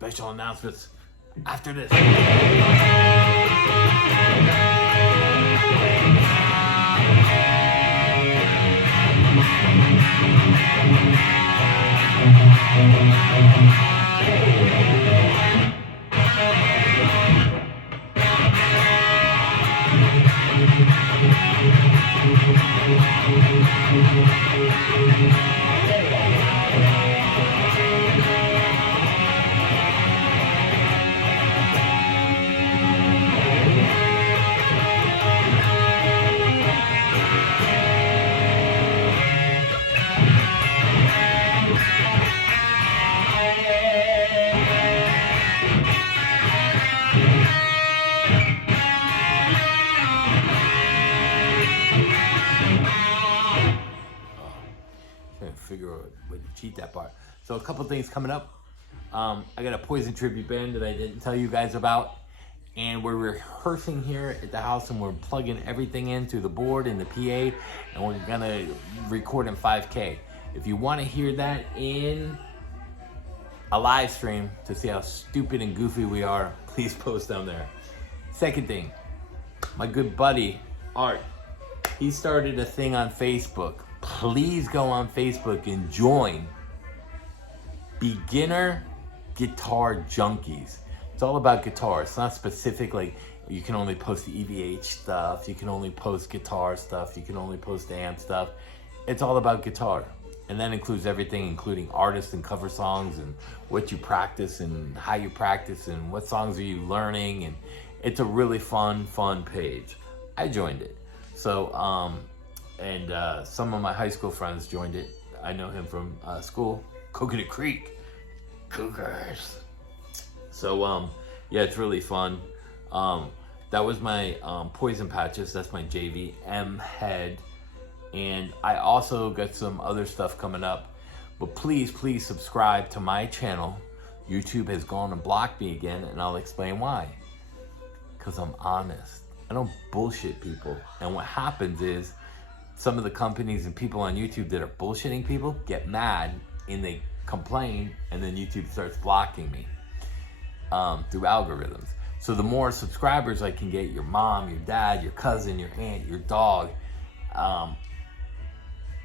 special announcements after this. Figure out a way to cheat that part. So a couple things coming up. I got a Poison tribute band that I didn't tell you guys about, and we're rehearsing here at the house, and we're plugging everything in through the board and the PA, and we're gonna record in 5K. If you want to hear that in a live stream to see how stupid and goofy we are, please post down there. Second thing, my good buddy Art, he started a thing on Facebook. Please go on Facebook and join Beginner Guitar Junkies. It's all about guitar. It's not specific, like you can only post the EVH stuff, you can only post guitar stuff, you can only post amp stuff. It's all about guitar. And that includes everything, including artists and cover songs and what you practice and how you practice and what songs are you learning. And it's a really fun page. I joined it. So, some of my high school friends joined it. I know him from school, Coconut Creek, Cougars. So yeah, it's really fun. That was my Poison Patches. That's my JVM head, and I also got some other stuff coming up. But please subscribe to my channel. YouTube has gone and blocked me again, and I'll explain why. Because I'm honest. I don't bullshit people. And what happens is, some of the companies and people on YouTube that are bullshitting people get mad and they complain, and then YouTube starts blocking me through algorithms. So the more subscribers I can get, your mom, your dad, your cousin, your aunt, your dog,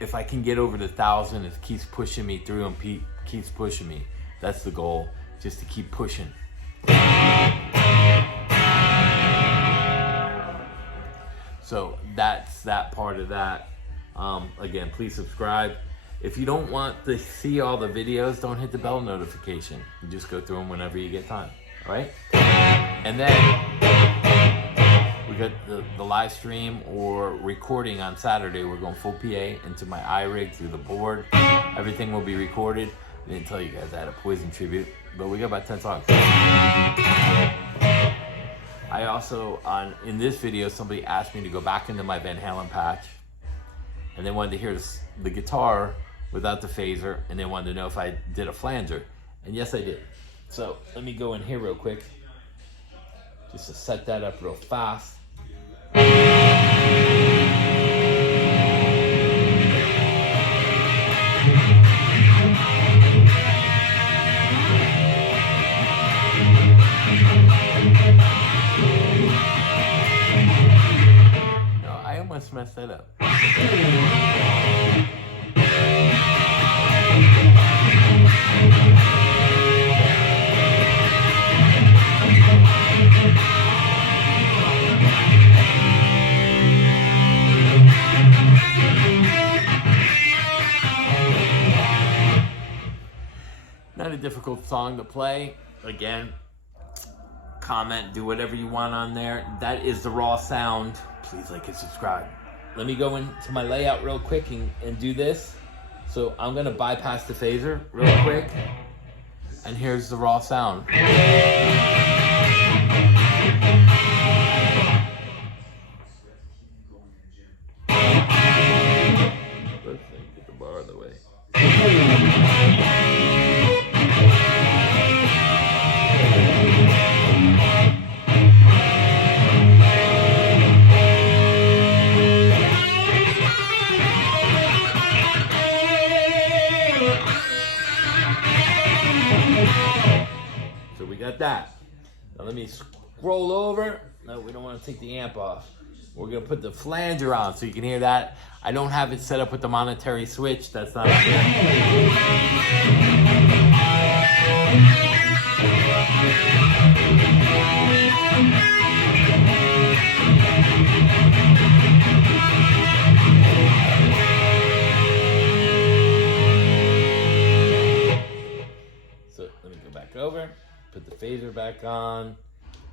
if I can get over the 1,000, it keeps pushing me through and keeps pushing me. That's the goal, just to keep pushing. So that's that part of that. Again, please subscribe. If you don't want to see all the videos, don't hit the bell notification. You just go through them whenever you get time, all right? And then we got the live stream or recording on Saturday. We're going full PA into my iRig through the board. Everything will be recorded. I didn't tell you guys I had a Poison tribute, but we got about 10 songs. I also, in this video, somebody asked me to go back into my Van Halen patch, and they wanted to hear the guitar without the phaser, and they wanted to know if I did a flanger. And yes, I did. So let me go in here real quick, just to set that up real fast. Mess that up. Not a difficult song to play. Again, comment, do whatever you want on there. That is the raw sound. Please like and subscribe. Let me go into my layout real quick and do this. So I'm gonna bypass the phaser real quick. And here's the raw sound. Let's get the bar out of the way. got that. Now let me scroll over. No, we don't want to take the amp off. We're gonna put the flanger on so you can hear that. I don't have it set up with the monetary switch. That's not up there. So let me go back over, put the phaser back on,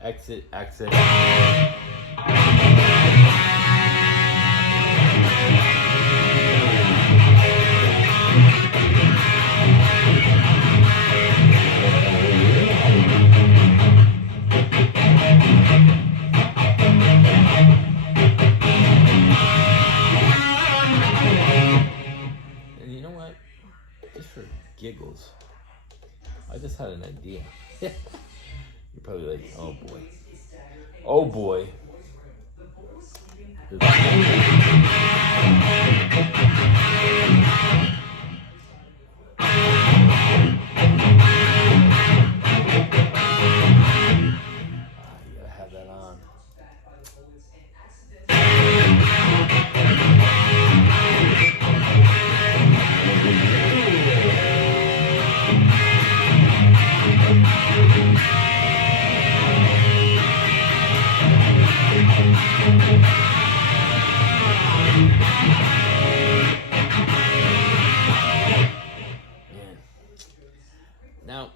exit. And you know what? Just for giggles, I just had an idea. You're probably like, oh boy. Oh boy. You gotta have that on. Now,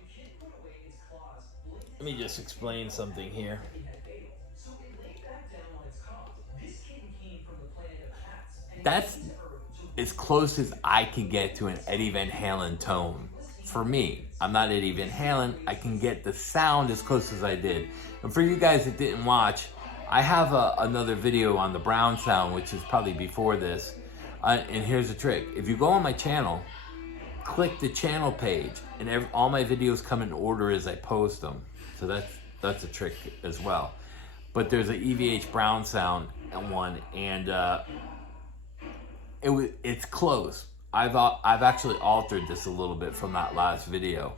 let me just explain something here. That's as close as I can get to an Eddie Van Halen tone. For me, I'm not Eddie Van Halen. I can get the sound as close as I did. And for you guys that didn't watch, I have another video on the Brown sound, which is probably before this. And here's the trick. If you go on my channel, click the channel page, and all my videos come in order as I post them. So that's a trick as well. But there's an EVH Brown sound one, and it's close. I've actually altered this a little bit from that last video.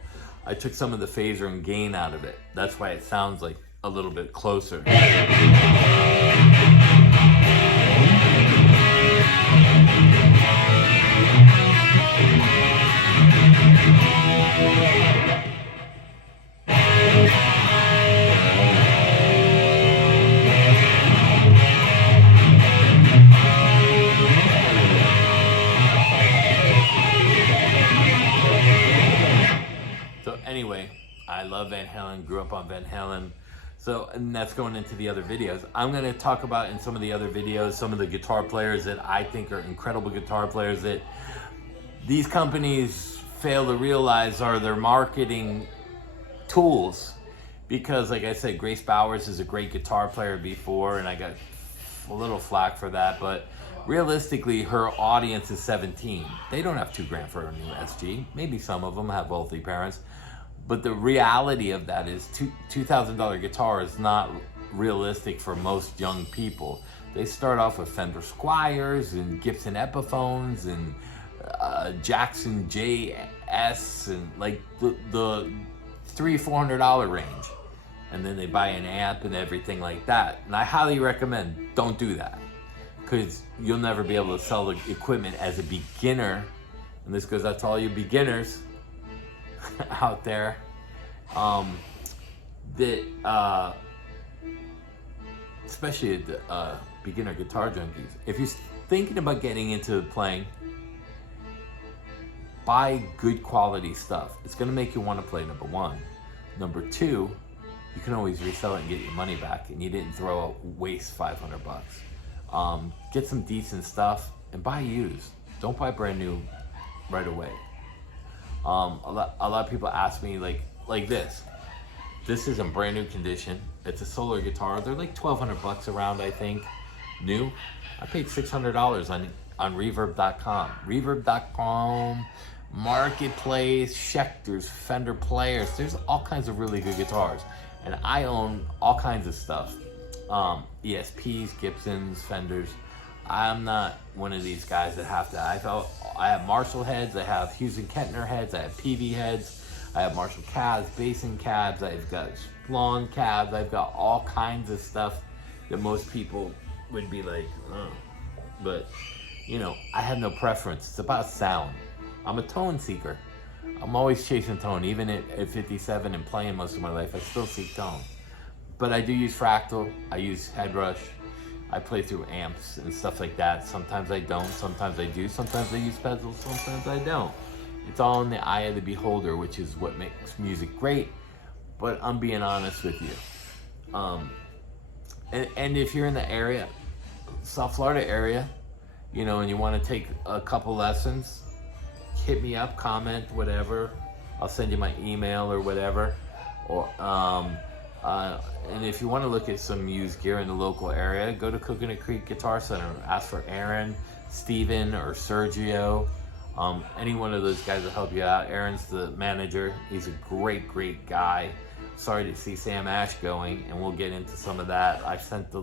I took some of the phaser and gain out of it. That's why it sounds like a little bit closer. Anyway, I love Van Halen, grew up on Van Halen. So, and that's going into the other videos. I'm going to talk about in some of the other videos, some of the guitar players that I think are incredible guitar players that these companies fail to realize are their marketing tools. Because like I said, Grace Bowers is a great guitar player before, and I got a little flack for that, but realistically, her audience is 17. They don't have $2,000 for a new SG. Maybe some of them have wealthy parents. But the reality of that is $2,000 guitar is not realistic for most young people. They start off with Fender Squiers and Gibson Epiphones and Jackson JS and like the $300-400 range. And then they buy an amp and everything like that. And I highly recommend don't do that, because you'll never be able to sell the equipment as a beginner. And this goes out to all you beginners out there, especially the beginner guitar junkies. If you're thinking about getting into playing, buy good quality stuff. It's gonna make you want to play, number one. Number two, you can always resell it and get your money back, and you didn't waste $500. Get some decent stuff and buy used. Don't buy brand new right away. A lot of people ask me like this. This is in brand new condition. It's a solar guitar. They're like $1,200 around, I think, new. I paid $600 on Reverb.com. Reverb.com, Marketplace, Schecter's, Fender Players. There's all kinds of really good guitars, and I own all kinds of stuff. ESPs, Gibsons, Fenders. I'm not one of these guys that have to. I have Marshall heads, I have Hughes and Kettner heads, I have PV heads, I have Marshall cabs, Basin cabs, I've got lawn cabs, I've got all kinds of stuff that most people would be like, oh. But, you know, I have no preference. It's about sound. I'm a tone seeker. I'm always chasing tone. Even at 57 and playing most of my life, I still seek tone. But I do use Fractal, I use Headrush, I play through amps and stuff like that. Sometimes I don't, sometimes I do, sometimes I use pedals, sometimes I don't. It's all in the eye of the beholder, which is what makes music great, but I'm being honest with you. And if you're in the area, South Florida area, you know, and you want to take a couple lessons, hit me up, comment, whatever. I'll send you my email or whatever. Or and if you want to look at some used gear in the local area, go to Coconut Creek Guitar Center. Ask for Aaron, Steven, or Sergio. Any one of those guys will help you out. Aaron's the manager. He's a great guy. Sorry to see Sam Ash going, and we'll get into some of that. I sent the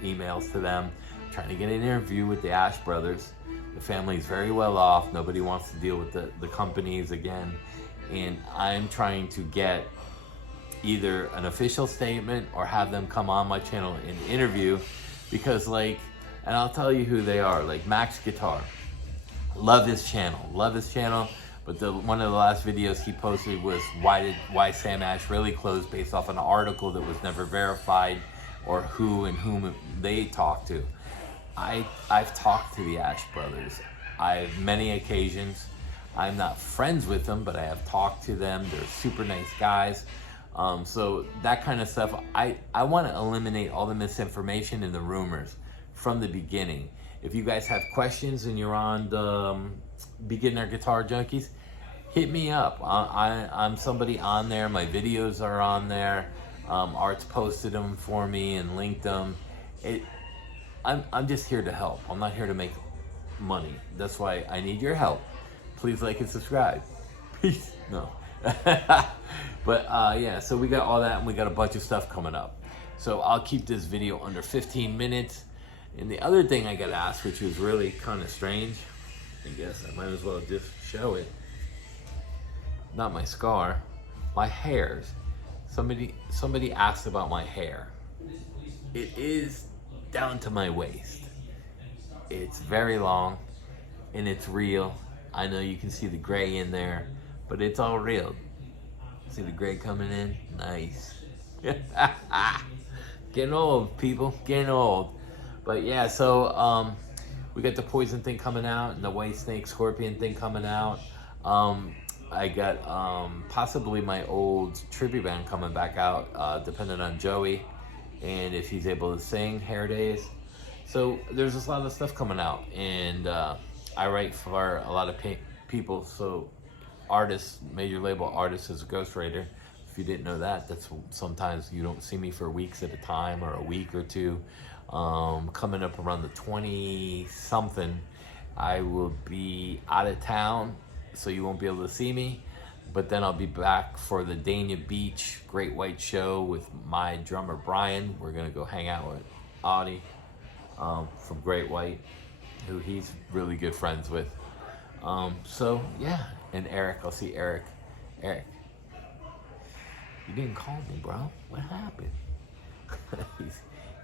emails to them, trying to get an interview with the Ash brothers. The family's very well off. Nobody wants to deal with the companies again. And I'm trying to get either an official statement or have them come on my channel and interview, because and I'll tell you who they are, like Max Guitar. Love his channel, but one of the last videos he posted was why Sam Ash really closed, based off an article that was never verified, or who and whom they talked to. I've talked to the Ash brothers. I've many occasions. I'm not friends with them, but I have talked to them. They're super nice guys. So that kind of stuff, I want to eliminate all the misinformation and the rumors from the beginning. If you guys have questions and you're on the Beginner Guitar Junkies, hit me up. I'm somebody on there. My videos are on there. Art's posted them for me and linked them. I'm just here to help. I'm not here to make money. That's why I need your help. Please like and subscribe. Peace. No. But yeah, so we got all that, and we got a bunch of stuff coming up. So I'll keep this video under 15 minutes. And the other thing I got asked, which was really kind of strange, I guess I might as well just show it. Not my scar, my hairs. Somebody asked about my hair. It is down to my waist. It's very long, and it's real. I know you can see the gray in there, but it's all real. See the gray coming in? Nice. Getting old, people, getting old. But yeah, so we got the Poison thing coming out, and the White Snake Scorpion thing coming out. I got possibly my old tribute band coming back out, depending on Joey, and if he's able to sing, Hair Days. So there's just a lot of stuff coming out, and I write for a lot of people, so artists, major label artists, as a ghostwriter. If you didn't know that, that's sometimes you don't see me for weeks at a time, or a week or two. Coming up around the 20-something, I will be out of town, so you won't be able to see me. But then I'll be back for the Dania Beach Great White Show with my drummer Brian. We're gonna go hang out with Audie from Great White, who he's really good friends with. So yeah, and Eric, I'll see Eric. Eric, you didn't call me, bro. What happened?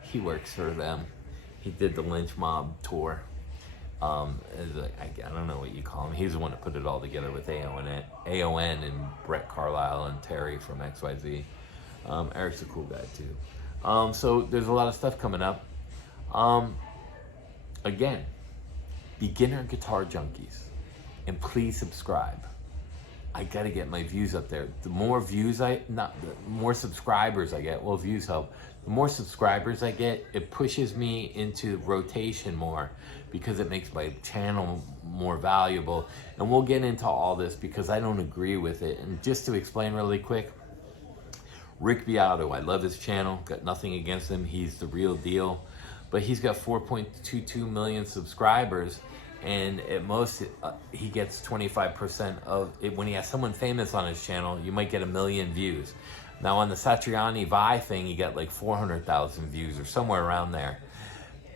He works for them. He did the Lynch Mob tour. I don't know what you call him. He's the one that put it all together with AON and Brett Carlisle and Terry from XYZ. Eric's a cool guy too. So there's a lot of stuff coming up. Again, Beginner Guitar Junkies, and please subscribe. I gotta get my views up there. The more views the more subscribers I get, well, views help. The more subscribers I get, it pushes me into rotation more, because it makes my channel more valuable. And we'll get into all this because I don't agree with it. And just to explain really quick, Rick Beato, I love his channel, got nothing against him, he's the real deal. But he's got 4.22 million subscribers, and at most he gets 25% of it. When he has someone famous on his channel, you might get 1 million views. Now on the Satriani Vi thing, he got like 400,000 views or somewhere around there.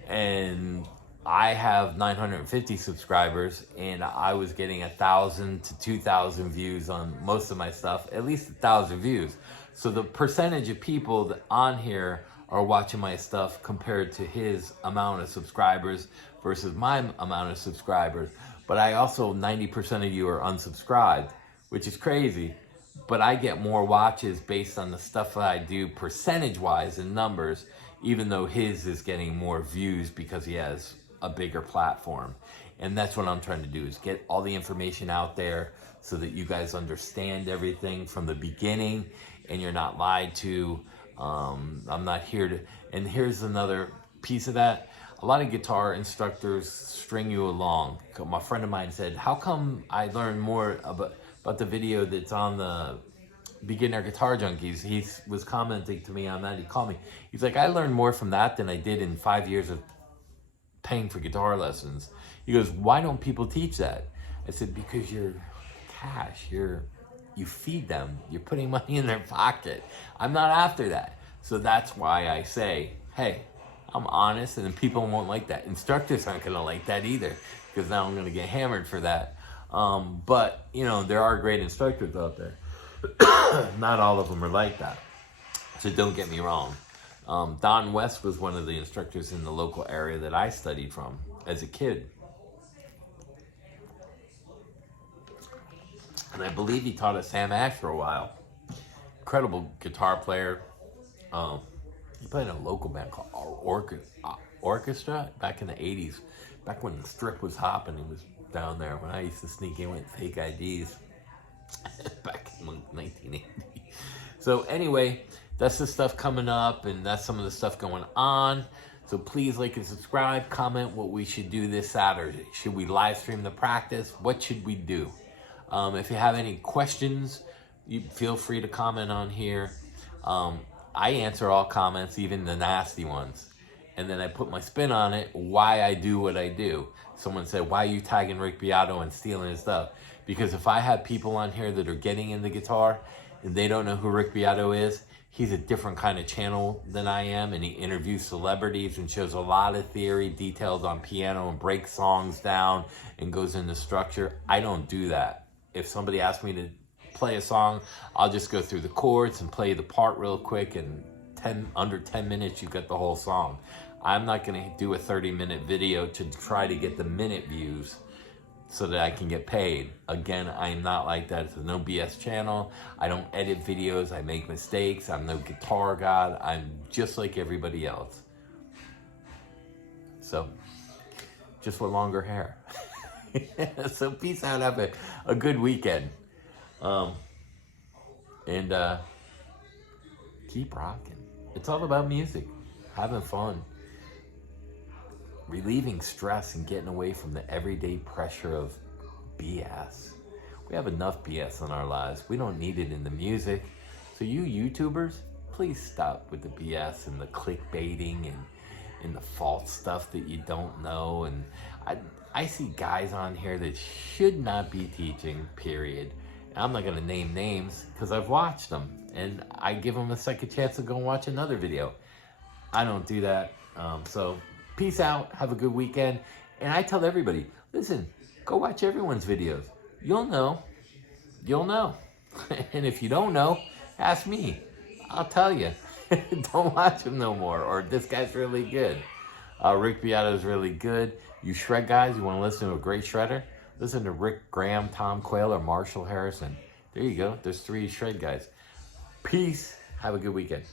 And I have 950 subscribers, and I was getting 1,000 to 2,000 views on most of my stuff, at least 1,000 views. So the percentage of people that on here are watching my stuff compared to his amount of subscribers versus my amount of subscribers. But I also, 90% of you are unsubscribed, which is crazy. But I get more watches based on the stuff that I do percentage-wise in numbers, even though his is getting more views because he has a bigger platform. And that's what I'm trying to do, is get all the information out there so that you guys understand everything from the beginning and you're not lied to. I'm not here to, and here's another piece of that. A lot of guitar instructors string you along. My friend of mine said, how come I learned more about the video that's on the Beginner Guitar Junkies? He was commenting to me on that. He called me. He's like, I learned more from that than I did in 5 years of paying for guitar lessons. He goes, why don't people teach that? I said, because you're cash. You feed them. You're putting money in their pocket. I'm not after that. So that's why I say, hey, I'm honest, and then people won't like that. Instructors aren't going to like that either, because now I'm going to get hammered for that. But, you know, there are great instructors out there. Not all of them are like that. So don't get me wrong. Don West was one of the instructors in the local area that I studied from as a kid. And I believe he taught at Sam Ash for a while. Incredible guitar player. He played in a local band called Orchestra back in the 80s. Back when the strip was hopping, he was down there when I used to sneak in with fake IDs back in 1980. So anyway, that's the stuff coming up, and that's some of the stuff going on. So please like and subscribe. Comment what we should do this Saturday. Should we live stream the practice? What should we do? If you have any questions, you feel free to comment on here. I answer all comments, even the nasty ones. And then I put my spin on it, why I do what I do. Someone said, why are you tagging Rick Beato and stealing his stuff? Because if I have people on here that are getting into guitar and they don't know who Rick Beato is, he's a different kind of channel than I am, and he interviews celebrities and shows a lot of theory, details on piano, and breaks songs down and goes into structure. I don't do that. If somebody asks me to play a song, I'll just go through the chords and play the part real quick, and under 10 minutes you got the whole song. I'm not going to do a 30-minute video to try to get the minute views so that I can get paid. Again, I'm not like that. It's a no BS channel. I don't edit videos. I make mistakes. I'm no guitar god. I'm just like everybody else. So, just with longer hair. So peace out. Have a good weekend. And keep rocking. It's all about music. Having fun. Relieving stress and getting away from the everyday pressure of BS. We have enough BS in our lives. We don't need it in the music. So you YouTubers, please stop with the BS and the clickbaiting and the false stuff that you don't know. And I see guys on here that should not be teaching, period. And I'm not going to name names because I've watched them. And I give them a second chance to go and watch another video. I don't do that. So peace out. Have a good weekend. And I tell everybody, listen, go watch everyone's videos. You'll know. You'll know. And if you don't know, ask me. I'll tell you. Don't watch him no more. Or this guy's really good. Rick Beato is really good. You shred guys, you want to listen to a great shredder? Listen to Rick Graham, Tom Quayle, or Marshall Harrison. There you go. There's 3 shred guys. Peace. Have a good weekend.